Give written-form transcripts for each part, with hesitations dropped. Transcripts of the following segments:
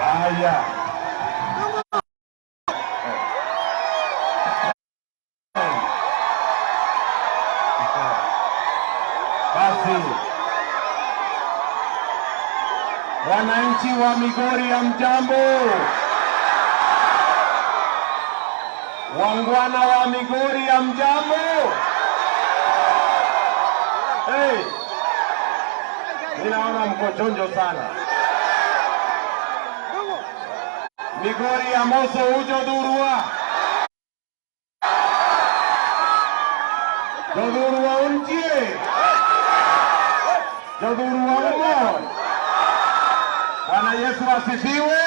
Haya. Basi. Wananchi wa Migori hamjambo. Wangwana wa Migori hamjambo. Hey. Ninaona mko chonjo sana. Migori ya moso ujo durua. Jodurua untie. Jodurua umo. Bwana Yesu asifiwe.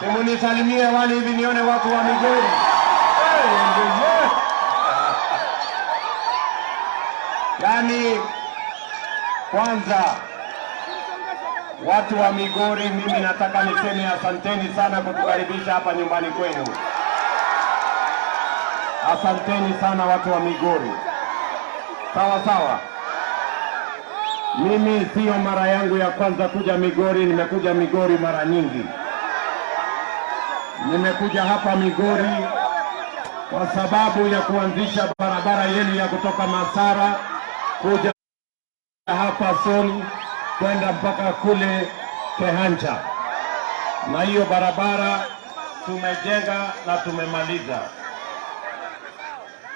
Simunisalimie wali hivi nione watu wa Migori. Yani kwanza watu wa Migori, mimi nataka niseme asanteni sana kutukaribisha hapa nyumbani kwenu. Asanteni sana watu wa Migori. Sawa sawa. Mimi sio mara yangu ya kwanza kuja Migori, nimekuja Migori mara nyingi. Nimekuja hapa Migori kwa sababu ya kuanzisha barabara yenu ya kutoka Masara kuja hapa Soni kwenda mpaka kule Kehanja. Na hiyo barabara tumejenga na tumemaliza.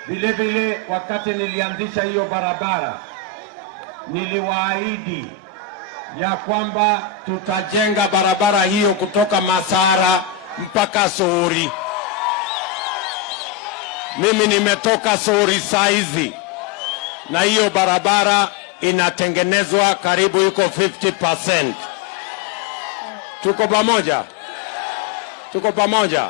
Vile vile wakati nilianzisha hiyo barabara niliwaahidi ya kwamba tutajenga barabara hiyo kutoka Masara mpaka Sori. Mimi nimetoka Sori saizi na hiyo barabara inatengenezwa karibu iko 50%. Tuko pamoja? Tuko pamoja?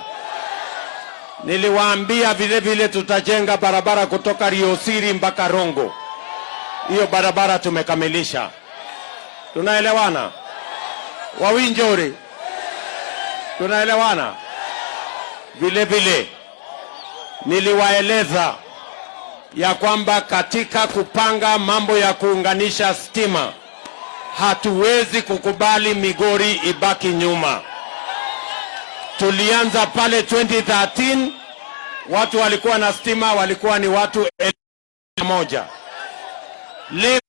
Niliwaambia vile vile tutajenga barabara kutoka Riosiri mpaka Rongo. Hiyo barabara tumekamilisha. Tunaelewana? Wawinjori. Tunaelewana? Vile vile niliwaeleza ya kwamba katika kupanga mambo ya kuunganisha stima hatuwezi kukubali Migori ibaki nyuma. Tulianza pale 2013, watu walikuwa na stima walikuwa ni watu 1,000. Leo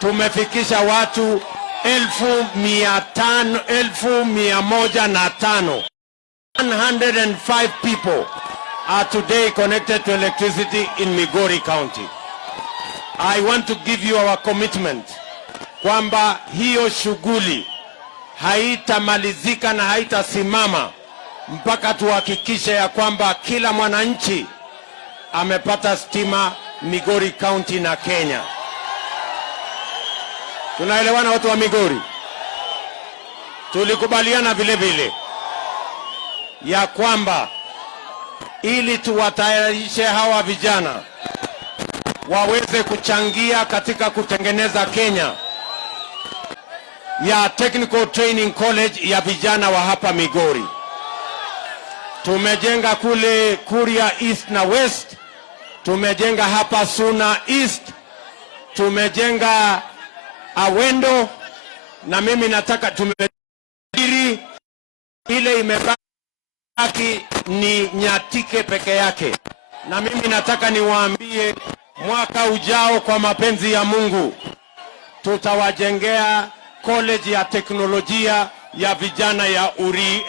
tumefikisha watu 1,105. 105 people are today connected to electricity in Migori County. I want to give you our commitment kwamba hiyo shughuli haitamalizika na haitasimama mpaka tuhakikishe ya kwamba kila mwananchi amepata stima Migori County na Kenya. Tunaelewana watu wa Migori? Tulikubaliana vile vile ya kwamba ili tuwatayarishe hawa vijana waweze kuchangia katika kutengeneza Kenya ya Technical Training College ya vijana wa hapa Migori. Tumejenga kule Kuria East na West, tumejenga hapa Suna East, tumejenga Awendo, na mimi nataka tumediri ile imebaki ni Nyatike peke yake. Na mimi nataka niwaambie mwaka ujao kwa mapenzi ya Mungu tutawajengea college ya teknolojia ya vijana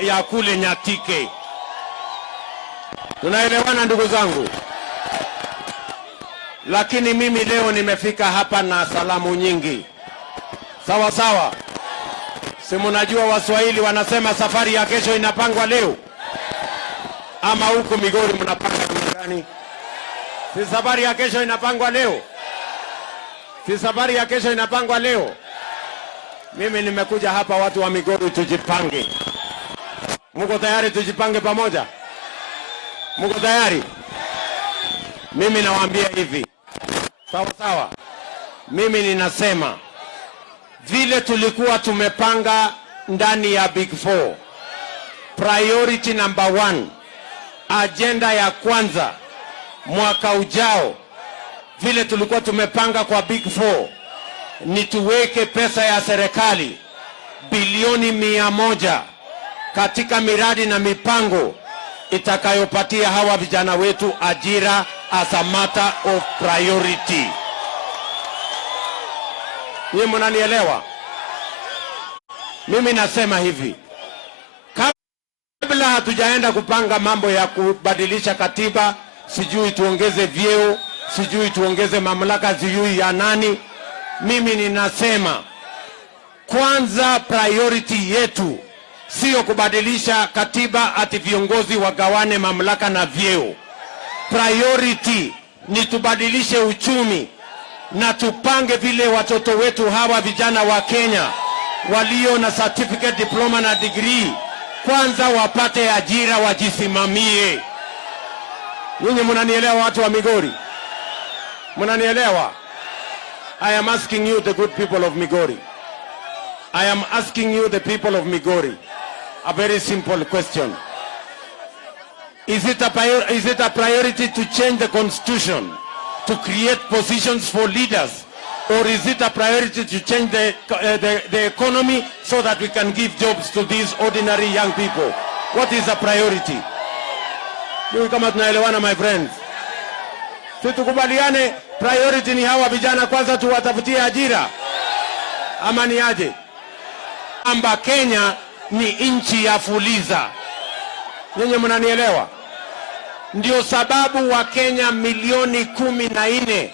ya kule Nyatike. Tunaelewana ndugu zangu? Lakini mimi leo nimefika hapa na salamu nyingi. Sawa sawa. Si mnajua Waswahili wanasema safari ya kesho inapangwa leo. Ama huko Migori mnapanga namna gani? Si safari ya kesho inapangwa leo? Si safari ya kesho inapangwa leo? Mimi nimekuja hapa watu wa Migori tujipange. Mko tayari tujipange pamoja? Mko tayari? Mimi nawaambia hivi. Sawa sawa. Mimi ninasema vile tulikuwa tumepanga ndani ya Big Four. Priority number 1, agenda ya kwanza mwaka ujao, vile tulikuwa tumepanga kwa Big Four, ni tuweke pesa ya serikali bilioni 100 katika miradi na mipango itakayopatia hawa vijana wetu ajira as a matter of priority. Nyinyi mnanielewa? Mimi nasema hivi, kabla hatujaenda kupanga mambo ya kubadilisha katiba, sijui tuongeze vyeo, sijui tuongeze mamlaka sijui ya nani, mimi ninasema kwanza priority yetu sio kubadilisha katiba ati viongozi wagawane mamlaka na vyeo. Priority ni tubadilishe uchumi na tupange vile watoto wetu hawa vijana wa Kenya walio na certificate, diploma na degree kwanza wapate ajira, wajisimamie. Nyinyi mnanielewa watu wa Migori? Mnanielewa? I am asking you the good people of Migori. I am asking you the people of Migori a very simple question. Is it a priority to change the constitution to create positions for leaders, or is it a priority to change the economy so that we can give jobs to these ordinary young people? What is a priority? Mimi kama tunaelewana my friends. Tukubaliane priority ni hawa vijana kwanza tuwatafutie ajira. Ama ni aje? Amba Kenya ni nchi ya fuliza. Nyinyi mnanielewa? Ndio sababu wa Kenya milioni 14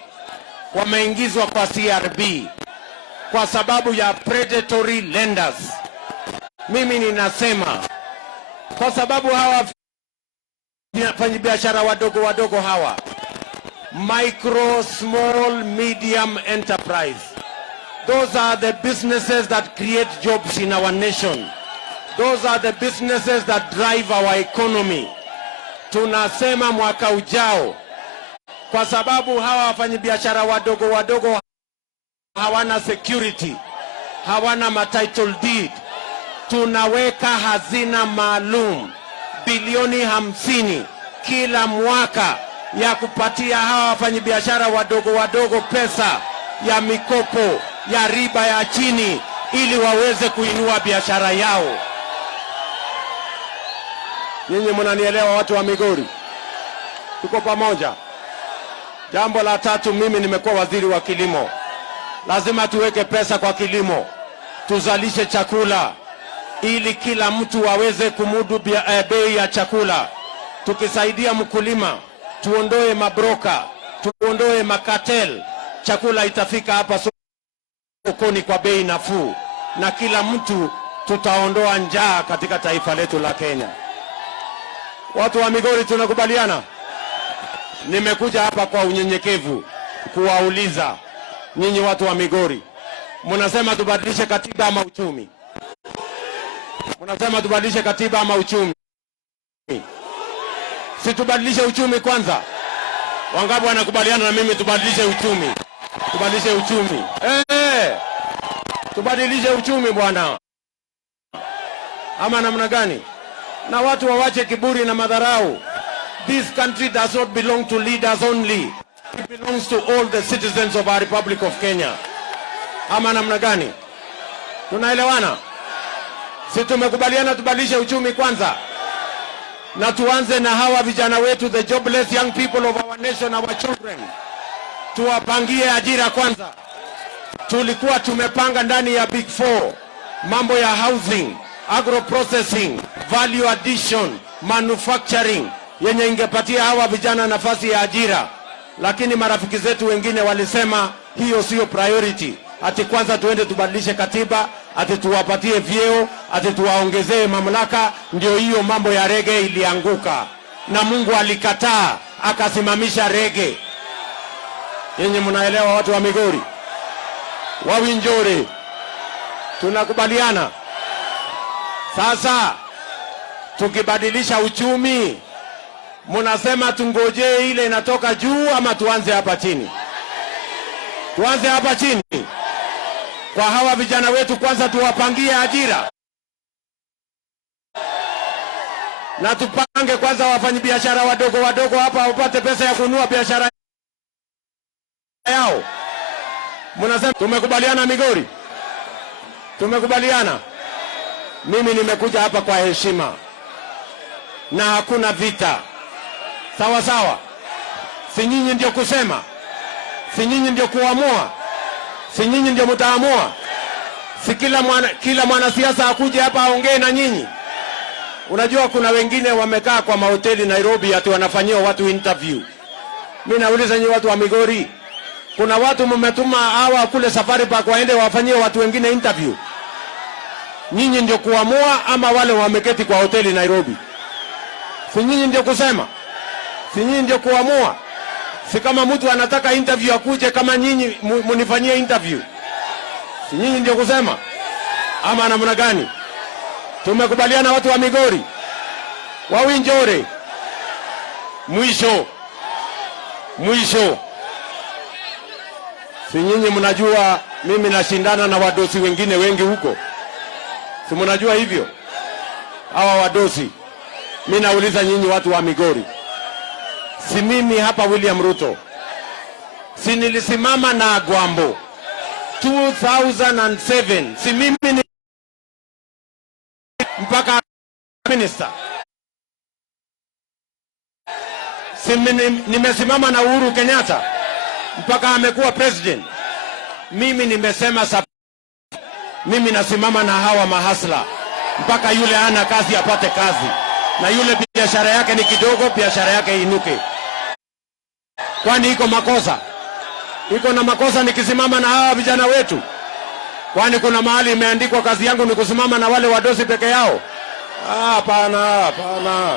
wameingizwa kwa CRB kwa sababu ya predatory lenders. Mimi ninasema kwa sababu hawa wafanyabiashara wadogo hawa, micro, small, medium enterprise, those are the businesses that create jobs in our nation. Those are the businesses that drive our economy. Tunasema mwaka ujao, kwa sababu hawa wafanyabiashara wadogo hawana security, hawana title deed, tunaweka hazina maalum bilioni 50 kila mwaka ya kupatia hawa wafanyabiashara wadogo pesa ya mikopo ya riba ya chini ili waweze kuinua biashara yao. Nyinyi mnanielewa watu wa Migori? Tuko pamoja. Jambo la tatu, mimi nimekuwa waziri wa kilimo. Lazima tuweke pesa kwa kilimo, tuzalishe chakula ili kila mtu aweze kumudu bei ya chakula. Tukisaidia mkulima, tuondoe mabroka, tuondoe makatel, chakula itafika hapa sokoni kwa bei nafuu, na kila mtu tutaondoa njaa katika taifa letu la Kenya. Watu wa Migori tunakubaliana? Nimekuja hapa kwa unyenyekevu kuwauliza nyinyi watu wa Migori, mnasema tubadilishe katiba ama uchumi? Mnasema tubadilishe katiba ama uchumi? Si tubadilishe uchumi kwanza? Wangapi wanakubaliana na mimi tubadilishe uchumi? Tubadilishe uchumi. Tubadilishe uchumi bwana. Ama namna gani? Na watu wawache kiburi na madharau. This country does not belong to leaders only. It belongs to all the citizens of our Republic of Kenya. Ama namna gani? Tunaelewana? Si tumekubaliana tubadilishe uchumi kwanza? Na tuanze na hawa vijana wetu, the jobless young people of our nation, our children. Tuwapangie ajira kwanza. Tulikuwa tumepanga ndani ya Big Four mambo ya housing, agro processing, value addition, manufacturing yenye ingepatia hawa vijana nafasi ya ajira, lakini marafiki zetu wengine walisema hiyo sio priority. Ati kwanza tuende tubadilishe katiba, ati tuwapatie vyeo, ati tuwaongezee mamlaka. Ndio hiyo mambo ya rege ilianguka, na Mungu alikataa akasimamisha rege. Yenye mnaelewa watu wa Migori? Wawinjore, tunakubaliana? Sasa tukibadilisha uchumi, mnasema tungojee ile inatoka juu ama tuanze hapa chini? Tuanze hapa chini. Kwa hawa vijana wetu kwanza tuwapangie ajira, na tupange kwanza wafanyabiashara wadogo hapa wapate pesa ya kununua biashara yao. Mnasema tumekubaliana Migori? Tumekubaliana. Mimi nimekuja hapa kwa heshima na hakuna vita. Sawa sawa. Si nyinyi ndio kusema? Si nyinyi ndio kuamua? Si nyinyi ndio mtaamua? Si kila mwanasiasa akuje hapa aongee na nyinyi? Unajua kuna wengine wamekaa kwa mahoteli Nairobi ati wanafanyia watu interview. Mimi nauliza nyinyi watu wa Migori, kuna watu mmetuma hawa kule Safari Park waende wafanyie watu wengine interview? Nyinyi ndio kuamua ama wale wameketi kwa hoteli Nairobi? Si nyinyi ndio kusema? Si nyinyi ndio kuamua? Si kama mtu anataka interview akuje kama nyinyi munifanyie interview? Si nyinyi ndio kusema? Ama namna gani? Tumekubaliana watu wa Migori? Wawinjore. Mwisho. Si nyinyi mnajua mimi nashindana na wadosi wengine wengi huko? Si mnajua hivyo? Hawa wadosi. Mimi nauliza nyinyi watu wa Migori. Si mimi hapa William Ruto. Si nilisimama na Gwambo 2007. Si mimi ni mpaka minister. Si nimesimama na Uhuru Kenyatta mpaka amekuwa president. Mimi nimesema mimi nasimama na hawa mahasla mpaka yule ana kazi apate kazi, na yule biashara yake ni kidogo, biashara yake inuke. Kwani iko makosa? Iko na makosa nikisimama na hawa vijana wetu? Kwani kuna mahali imeandikwa kazi yangu ni kusimama na wale wadosi peke yao? Hapana,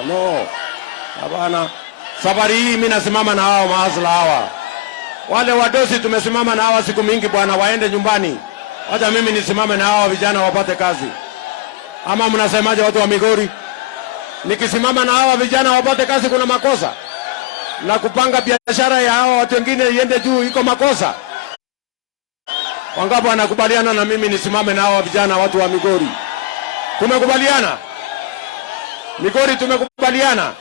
no. Hapana. Safari hii mimi nasimama na hawa mahasla hawa. Wale wadosi tumesimama na hawa siku mingi bwana, waende nyumbani. Wacha mimi nisimame na hawa vijana wapate kazi. Ama mnasemaje watu wa Migori? Nikisimama na hawa vijana wapate kazi kuna makosa? Na kupanga biashara ya hawa watu wengine iende juu iko makosa? Wangapi wanakubaliana na mimi nisimame na hawa vijana watu wa Migori? Tumekubaliana? Migori tumekubaliana?